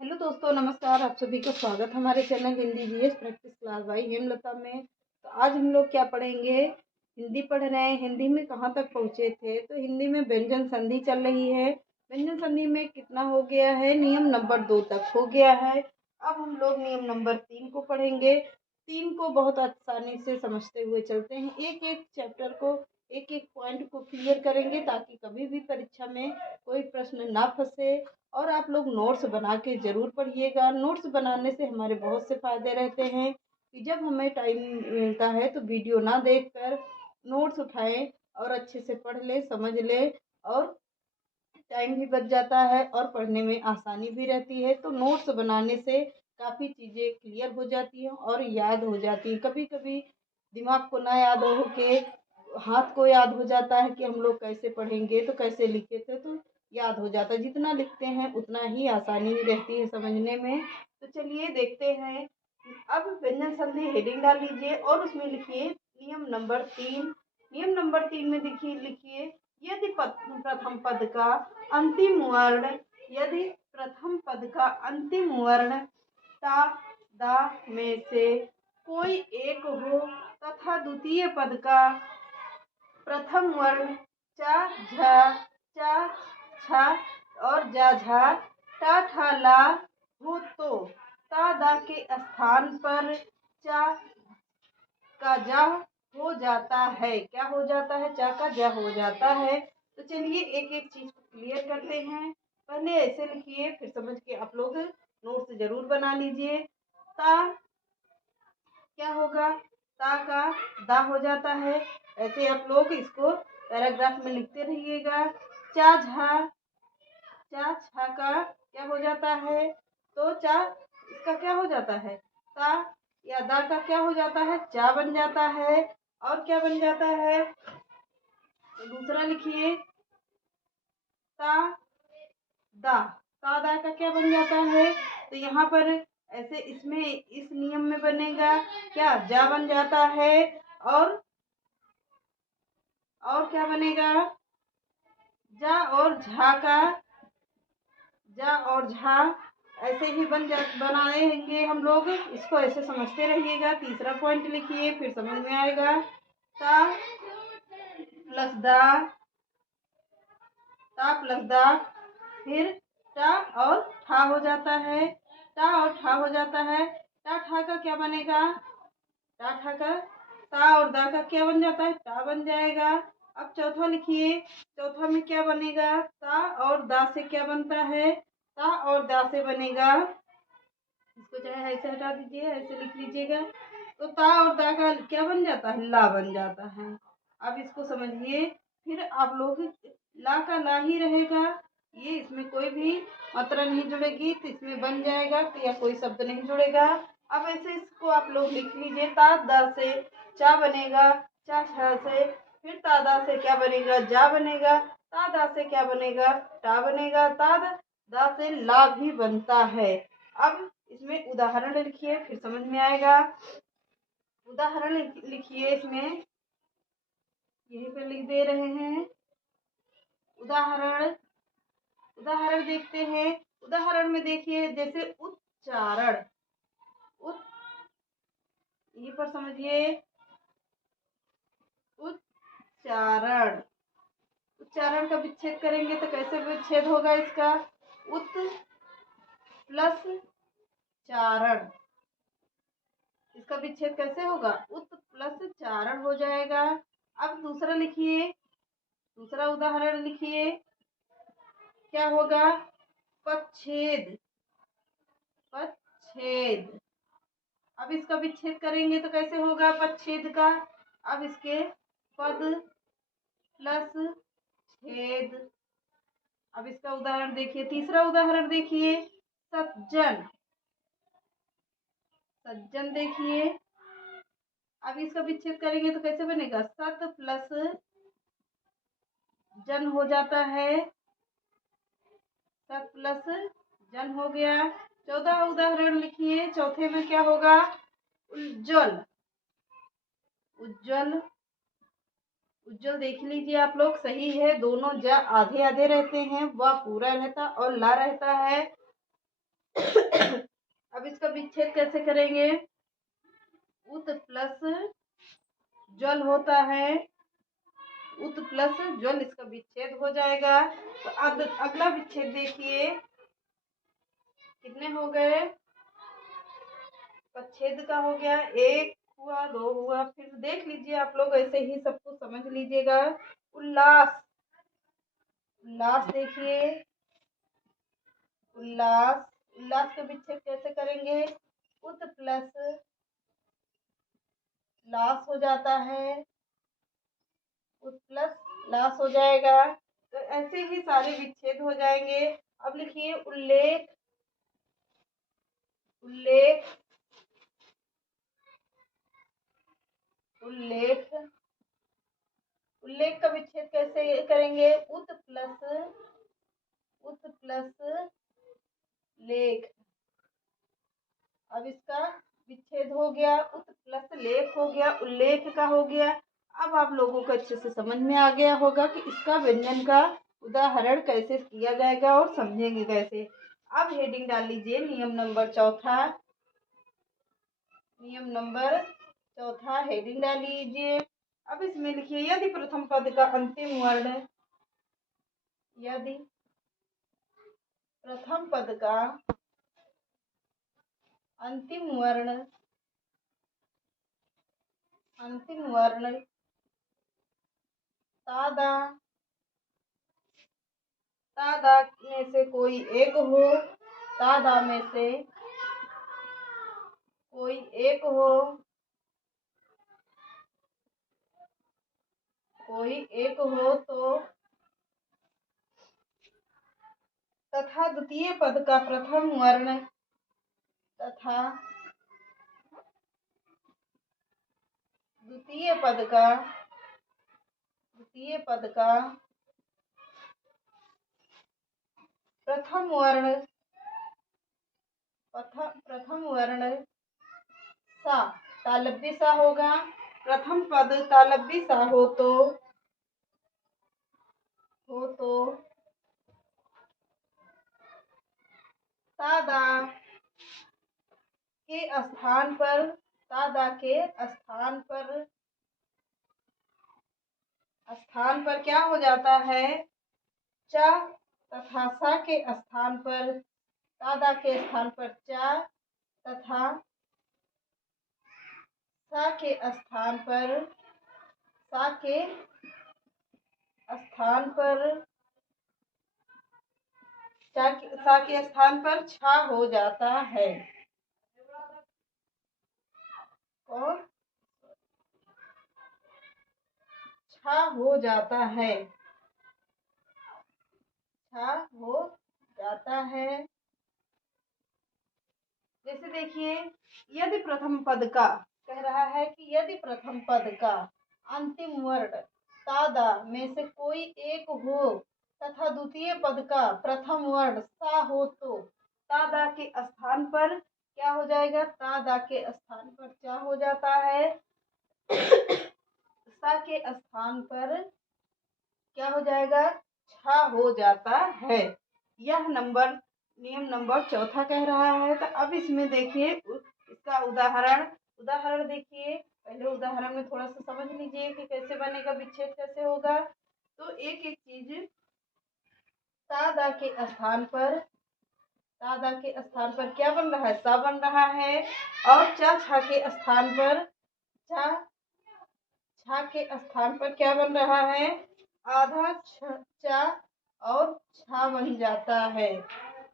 Hello दोस्तों, नमस्कार। आप सभी को स्वागत हमारे channel Hindi GS practice class by Hemlata में। तो आज हम लोग क्या पढ़ेंगे? हिंदी पढ़ रहे हैं। हिंदी में कहाँ तक पहुँचे थे? तो हिंदी में व्यंजन संधि चल रही है। व्यंजन संधि में कितना हो गया है? नियम नंबर 2 तक हो गया है। अब हम लोग नियम नंबर 3 को पढ़ेंगे। 3 को बहुत आसानी से समझते हुए चलते हैं। एक एक चैप्टर को, एक एक पॉइंट को क्लियर करेंगे ताकि कभी भी परीक्षा में कोई प्रश्न ना फंसे। और आप लोग नोट्स बना के ज़रूर पढ़िएगा। नोट्स बनाने से हमारे बहुत से फ़ायदे रहते हैं कि जब हमें टाइम मिलता है तो वीडियो ना देखकर नोट्स उठाएं और अच्छे से पढ़ लें, समझ लें, और टाइम भी बच जाता है और पढ़ने में आसानी भी रहती है। तो नोट्स बनाने से काफ़ी चीज़ें क्लियर हो जाती हैं और याद हो जाती हैं। कभी कभी दिमाग को ना याद हो के हाथ को याद हो जाता है कि हम लोग कैसे पढ़ेंगे, तो कैसे लिखे थे, तो याद हो जाता है। जितना लिखते हैं उतना ही आसानी रहती है समझने में। तो चलिए देखते हैं। अब व्यंजन संधि हेडिंग डाल लीजिए और उसमें लिखिए नियम नंबर 3। नियम नंबर 3 में देखिए, लिखिए यदि प्रथम पद का अंतिम वर्ण यदि प्रथम पद का अंतिम वर्ण ता दा में से कोई एक हो तथा द्वितीय पद का प्रथम वर्ण चा झा चा छा और जा झा टा ठा ला हो तो ता दा के स्थान पर चा का जा हो जाता है। क्या हो जाता है? चा का जा हो जाता है। तो चलिए एक एक चीज को क्लियर करते हैं। पहले ऐसे लिखिए, फिर समझ के आप लोग नोट्स जरूर बना लीजिए। ता क्या होगा? ता का दा हो जाता है। ऐसे आप लोग इसको पैराग्राफ में लिखते रहिएगा। चा झा चा छा का क्या हो जाता है? तो चा इसका क्या हो जाता है? ता या दा का क्या हो जाता है? चा बन जाता है। और क्या बन जाता है? तो दूसरा लिखिए ता दा। ता दा का क्या बन जाता है? तो यहाँ पर ऐसे इसमें इस नियम में बनेगा क्या? जा बन जाता है। और क्या बनेगा? जा और झा का जा और झा ऐसे ही बनाएंगे हम लोग। इसको ऐसे समझते रहिएगा। तीसरा पॉइंट लिखिए, फिर समझ में आएगा। ता प्लस दा ता प्लस दा फिर टा और ठा हो जाता है। टा और ठा हो जाता है। टा ठा का क्या बनेगा? टा ठा का ता और दा का क्या बन जाता है? टा बन जाएगा। अब चौथा लिखिए। चौथा में क्या बनेगा? ता और दा से क्या बनता है? ता और दा से बनेगा, इसको चाहे ऐसे हटा दीजिए, ऐसे लिख लीजिएगा। तो ता और दा का क्या बन जाता है? ला बन जाता है। अब इसको समझिए। फिर आप लोग ला का ला ही रहेगा, ये इसमें कोई भी मात्रा नहीं जुड़ेगी, तो इसमें बन जाएगा या कोई शब्द नहीं जुड़ेगा। अब ऐसे इसको आप लोग लिख लीजिए। ता दा से चा बनेगा, चा छा से फिर ता दा से क्या बनेगा? जा बनेगा। ता दा से क्या बनेगा? टा बनेगा। ता दा से ला भी बनता है। अब इसमें उदाहरण लिखिए, फिर समझ में आएगा। उदाहरण लिखिए, इसमें यहीं पर लिख दे रहे हैं। उदाहरण उदाहरण देखते हैं। उदाहरण में देखिए, जैसे उच्चारण यहीं पर समझिए। उच्चारण उच्चारण का विच्छेद करेंगे तो कैसे विच्छेद होगा इसका? उत प्लस चारण, इसका विच्छेद कैसे होगा? उत प्लस चारण हो जाएगा। अब दूसरा लिखिए, दूसरा उदाहरण लिखिए। क्या होगा? पच्छेद पच्छेद। अब इसका विच्छेद करेंगे तो कैसे होगा पच्छेद का? अब इसके पद प्लस छेद। अब इसका उदाहरण देखिए। तीसरा उदाहरण देखिए, सज्जन सज्जन देखिए। अब इसका विच्छेद करेंगे तो कैसे बनेगा? सत प्लस जन हो जाता है। सत प्लस जन हो गया। चौथा उदाहरण लिखिए। चौथे में क्या होगा? उज्जवल उज्जवल उज्जवल देख लीजिए आप लोग, सही है। दोनों जा आधे आधे रहते हैं, वह पूरा रहता और ला रहता है। अब इसका विच्छेद कैसे करेंगे? उत प्लस जल होता है, उत प्लस जल, इसका विच्छेद हो जाएगा। तो अब अगला विच्छेद देखिए कितने हो गए? पच्छेद का हो गया, एक हुआ, दो हुआ। फिर देख लीजिए आप लोग, ऐसे ही सबको समझ लीजिएगा। उल्लास, उल्लास देखिए, उल्लास, उल्लास का विच्छेद कैसे करेंगे? उत प्लस लास हो जाता है, उत प्लस लास हो जाएगा। तो ऐसे ही सारे विच्छेद हो जाएंगे। अब लिखिए उल्लेख, उल्लेख, उल्लेख, उल्लेख का विच्छेद कैसे करेंगे? उत प्लस लेख। अब इसका विच्छेद हो गया, उत प्लस लेख हो गया, उल्लेख का हो गया। अब आप लोगों को अच्छे से समझ में आ गया होगा कि इसका व्यंजन का उदाहरण कैसे किया जाएगा और समझेंगे कैसे। अब हेडिंग डाल लीजिए नियम नंबर चौथा, नियम नंबर चौथा हेडिंग डाल लीजिए। अब इसमें लिखिए यदि प्रथम पद का अंतिम वर्ण, यदि प्रथम पद का अंतिम वर्ण, अंतिम वर्ण तादा, तादा में से कोई एक हो, तादा में से कोई एक हो, कोई एक हो तो तथा द्वितीय पद का प्रथम वर्ण, तथा द्वितीय पद का, द्वितीय पद का प्रथम वर्ण, प्रथम वर्ण सा, तालव्य सा होगा। प्रथम पद तालव्य सा हो तो तादा के स्थान पर, तादा के स्थान पर क्या हो जाता है? चा, तथा सा के स्थान पर, तादा के स्थान पर चा, तथा सा के स्थान पर, सा के स्थान पर, सा के स्थान पर छा हो जाता है। और छा हो जाता है, छा हो जाता है। जैसे देखिए यदि प्रथम पद का, कह रहा है कि यदि प्रथम पद का अंतिम वर्ण तादा में से कोई एक हो तथा द्वितीय पद का प्रथम वर्ण सा हो तो तादा के स्थान पर क्या हो जाएगा? तादा के स्थान पर क्या हो जाता है? सा के स्थान पर क्या हो जाएगा? छा हो जाता है। यह नियम नंबर चौथा कह रहा है। तो अब इसमें देखिए इसका उदाहरण, उदाहरण देखिए। पहले उदाहरण में थोड़ा सा समझ लीजिए कि कैसे बनेगा, विच्छेद कैसे होगा। तो एक एक चीज, तादा के स्थान पर, तादा के स्थान पर क्या बन रहा है? सा बन रहा है। और चा छा के स्थान पर, चा छा के स्थान पर क्या बन रहा है? आधा चा और छा बन जाता है,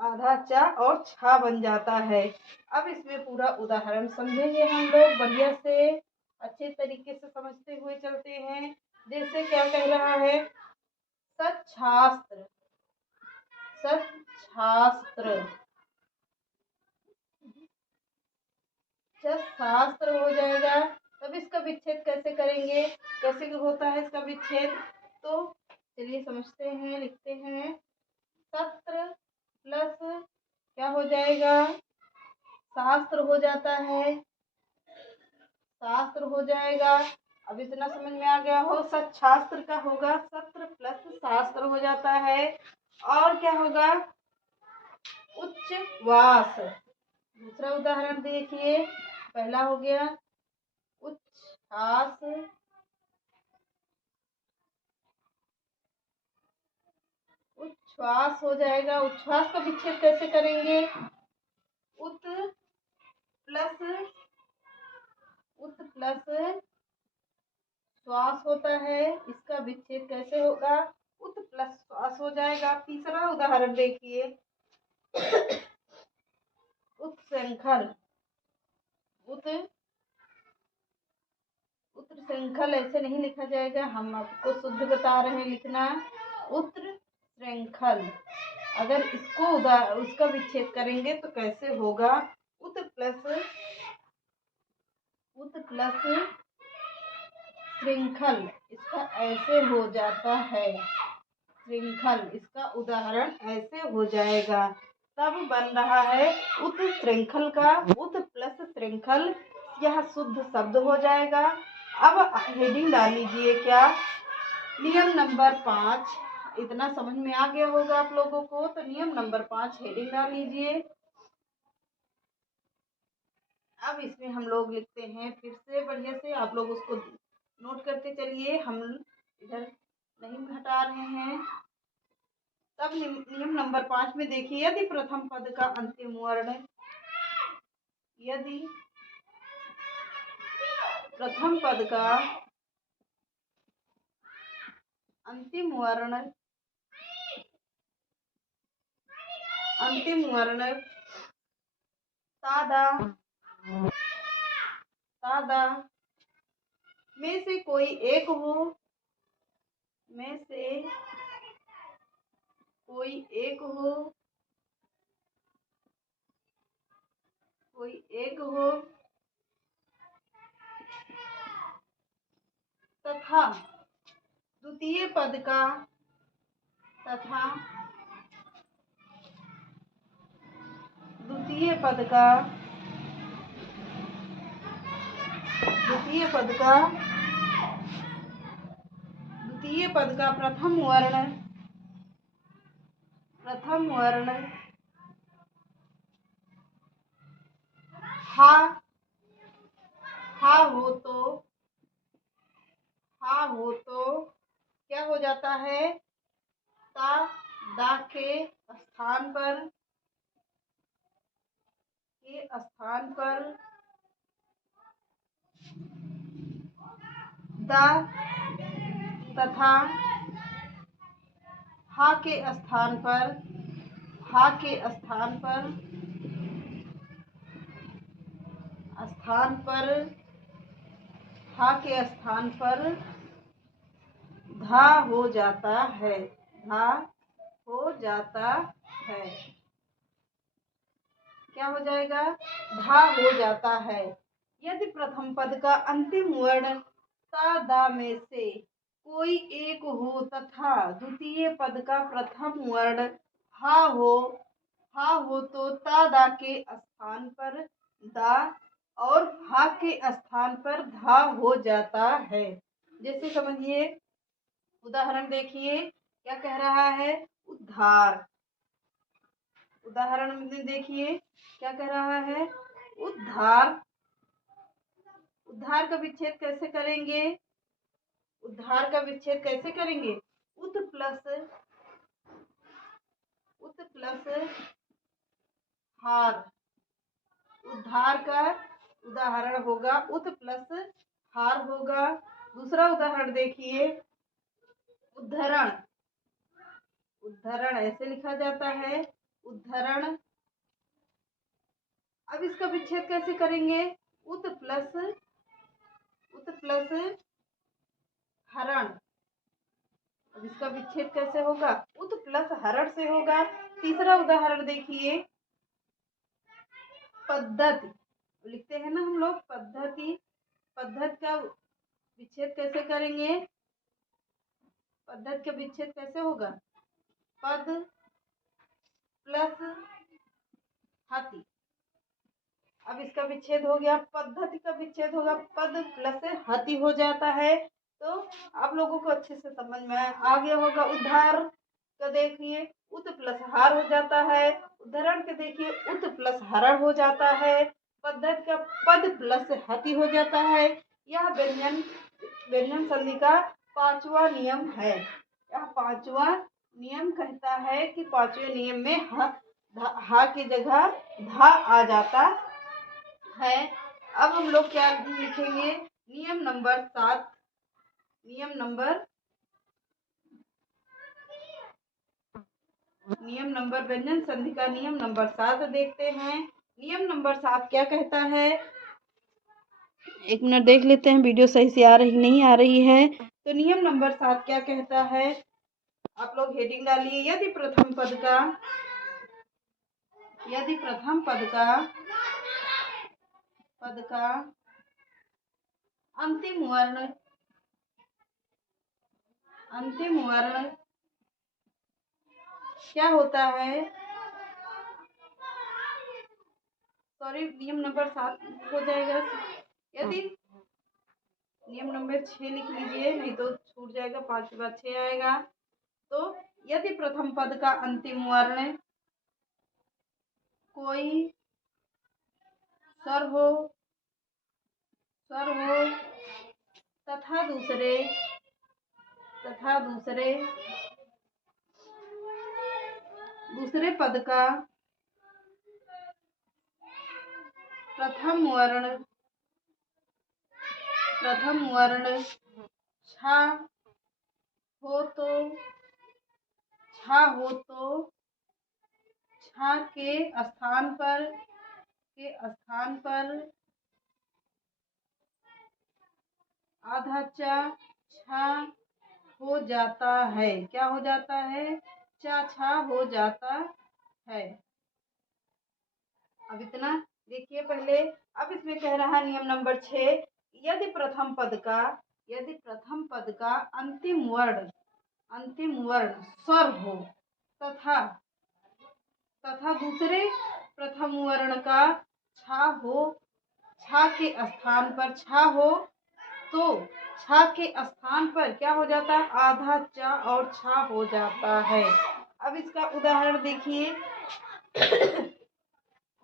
आधा चा और छा बन जाता है। अब इसमें पूरा उदाहरण समझेंगे हम लोग बढ़िया से, अच्छे तरीके से समझते हुए चलते हैं। जैसे क्या कह रहा है? सच्छास्त्र, सच्छास्त्र, शास्त्र हो जाएगा। तब इसका विच्छेद कैसे करेंगे? कैसे होता है इसका विच्छेद? तो चलिए समझते हैं, लिखते हैं। सत्र प्लस क्या हो जाएगा? शास्त्र हो जाता है, शास्त्र हो जाएगा। अब इतना समझ में आ गया हो। सच्छास्त्र का होगा सत्र प्लस शास्त्र हो जाता है। और क्या होगा? उच्च उच्छ्वास। दूसरा उदाहरण देखिए, पहला हो गया उच्छ्वास, उच्छ्वास हो जाएगा। उच्छ्वास का विच्छेद कैसे करेंगे? उत प्लस श्वास होता है, इसका विच्छेद कैसे होगा? उत प्लस श्वास हो जाएगा। तीसरा उदाहरण देखिए, उत्श्रृंखल। उत्श्रृंखल ऐसे नहीं लिखा जाएगा, हम आपको शुद्ध बता रहे हैं लिखना। उत्श्रृंखल, अगर इसको उसका विच्छेद करेंगे तो कैसे होगा? उत प्लस श्रृंखल, इसका ऐसे हो जाता है। श्रृंखल, इसका उदाहरण ऐसे हो जाएगा। तब बन रहा है उत्श्रृंखल का उत प्लस श्रृंखल, यह शुद्ध शब्द हो जाएगा। अब हेडिंग डाल लीजिए क्या? नियम नंबर 5। इतना समझ में आ गया होगा आप लोगों को, तो नियम नंबर 5 हेडिंग डाल लीजिए। अब इसमें हम लोग लिखते हैं फिर से बढ़िया से, आप लोग उसको नोट करते चलिए, हम इधर नहीं हटा रहे हैं। तब नियम नंबर 5 में देखिए, यदि प्रथम पद का अंतिम वर्ण, यदि प्रथम पद का अंतिम वर्ण तादा में से कोई एक हो, में से कोई एक हो तथा द्वितीय पद का प्रथम वर्ण हा हो तो क्या हो जाता है? ता दा के स्थान पर दा तथा हा के स्थान पर धा हो जाता है। क्या हो जाएगा? धा हो जाता है। यदि प्रथम पद का अंतिम वर्ण ता दा में से कोई एक हो तथा द्वितीय पद का प्रथम वर्ण हा हो तो ता दा के स्थान पर दा और हा के स्थान पर धा हो जाता है। जैसे समझिए, उदाहरण देखिए, क्या कह रहा है? उद्धार। उदाहरण में देखिए क्या कह रहा है? उद्धार का विच्छेद कैसे करेंगे? उत प्लस हार। उद्धार का उदाहरण होगा उत प्लस हार होगा। दूसरा उदाहरण देखिए, उद्धरण ऐसे लिखा जाता है, उद्धरण। अब इसका विच्छेद कैसे करेंगे? उत प्लस हरण। अब इसका विच्छेद कैसे होगा? उत प्लस हरण से होगा। तीसरा उदाहरण देखिए, पद्धति लिखते हैं ना हम लोग, पद्धति का विच्छेद कैसे करेंगे? पद्धति का विच्छेद कैसे होगा? पद प्लस हति। अब इसका विच्छेद हो गया, पद्धति का विच्छेद होगा पद प्लस हति हो जाता है। तो आप लोगों को अच्छे से समझ में आ गया होगा। उद्धार का देखिए, उत प्लस हार हो जाता है। उदाहरण के देखिए, उत प्लस हरण हो जाता है, पद्धत का पद प्लस हति हो जाता है। यह व्यंजन संधि का 5वां नियम है। यह 5वां नियम कहता है कि 5वें नियम में हा की जगह धा आ जाता है। अब हम लोग क्या लिखेंगे? नियम नंबर 7, व्यंजन संधि का नियम नंबर 7 देखते हैं। नियम नंबर 7 क्या कहता है? एक मिनट देख लेते हैं, वीडियो सही से नहीं आ रही है। तो नियम नंबर 7 क्या कहता है? आप लोग हेडिंग डालिए। यदि प्रथम पद का अंतिम वर्ण क्या होता है? सॉरी, नियम नंबर 7 हो जाएगा। यदि नियम नंबर 6 लिख लीजिए, नहीं तो छूट जाएगा, 5 के बाद 6 आएगा। तो यदि प्रथम पद का अंतिम वर्ण कोई स्वर हो तथा दूसरे पद का प्रथम वर्ण छा हो तो छा के स्थान पर आधा छा हो जाता है। क्या हो जाता है? छा हो जाता है। अब इतना देखिए पहले। अब इसमें कह रहा है नियम नंबर 6, यदि प्रथम पद का अंतिम वर्ण स्वर हो तथा दूसरे प्रथम वर्ण का छा के स्थान पर छा हो, तो छा के स्थान पर क्या हो जाता है? आधा चा और छा हो जाता है। अब इसका उदाहरण देखिए।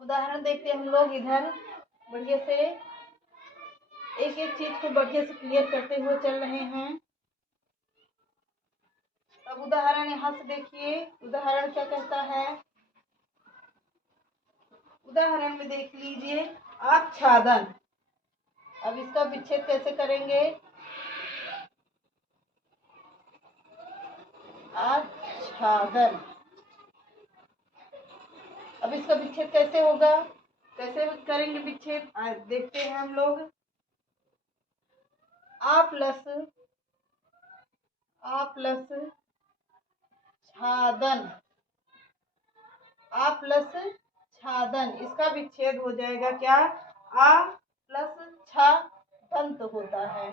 उदाहरण देखते हम लोग इधर बढ़िया से एक चीज को बढ़िया से क्लियर करते हुए चल रहे हैं। अब उदाहरण यहाँ से देखिए, उदाहरण क्या कहता है? उदाहरण में देख लीजिए, आच्छादन। अब इसका विच्छेद कैसे करेंगे? आच्छादन। अब इसका विच्छेद कैसे होगा? कैसे करेंगे विच्छेद? देखते हैं हम लोग। आ प्लस छादन, इसका विच्छेद हो जाएगा क्या? आ प्लस छा दंत होता है।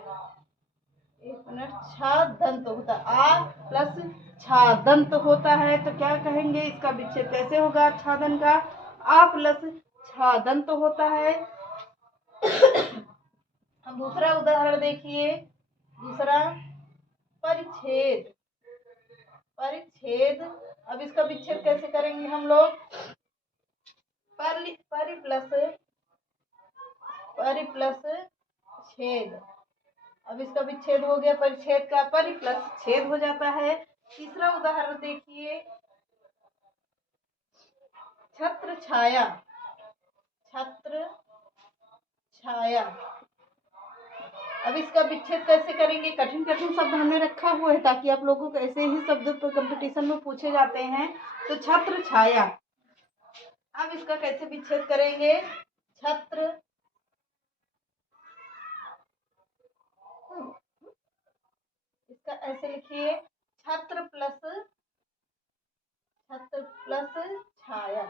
एक मिनट, छा दंत होता है। आ प्लस छा दंत होता है, तो क्या कहेंगे? इसका विच्छेद कैसे होगा छादन का? आ प्लस छा दंत होता है। हम दूसरा उदाहरण देखिए। दूसरा परिच्छेद। अब इसका विच्छेद कैसे करेंगे हम लोग? परि प्लस छेद। अब इसका विच्छेद हो गया परिच्छेद का, परि प्लस छेद हो जाता है। तीसरा उदाहरण देखिए, छत्र छाया। अब इसका विच्छेद कैसे करेंगे? कठिन शब्द हमने रखा हुआ है ताकि आप लोगों को ऐसे ही शब्द तो कंपटीशन में पूछे जाते हैं। तो छत्र छाया। अब इसका कैसे विच्छेद करेंगे? छत्र इसका ऐसे लिखिए, छत्र प्लस छाया।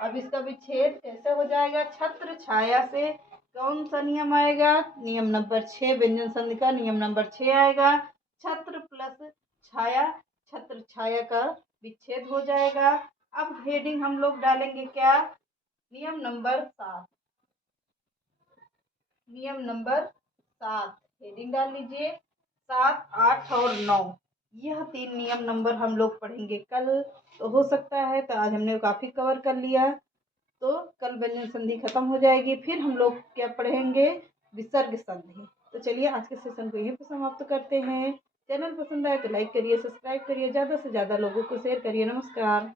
अब इसका विच्छेद कैसे हो जाएगा? छत्र छाया से कौन सा नियम आएगा? नियम नंबर 6, व्यंजन संधि का नियम नंबर 6 आएगा। छत्र प्लस छाया का विच्छेद हो जाएगा। अब हेडिंग हम लोग डालेंगे क्या? नियम नंबर 7। हेडिंग डाल लीजिए 7, 8 और 9। यह 3 नियम नंबर हम लोग पढ़ेंगे कल। तो हो सकता है तो आज हमने काफ़ी कवर कर लिया, तो कल व्यंजन संधि खत्म हो जाएगी। फिर हम लोग क्या पढ़ेंगे, विसर्ग संधि। तो चलिए आज के सेशन को यहीं पर समाप्त करते हैं। चैनल पसंद आए तो लाइक करिए, सब्सक्राइब करिए, ज़्यादा से ज़्यादा लोगों को शेयर करिए। नमस्कार।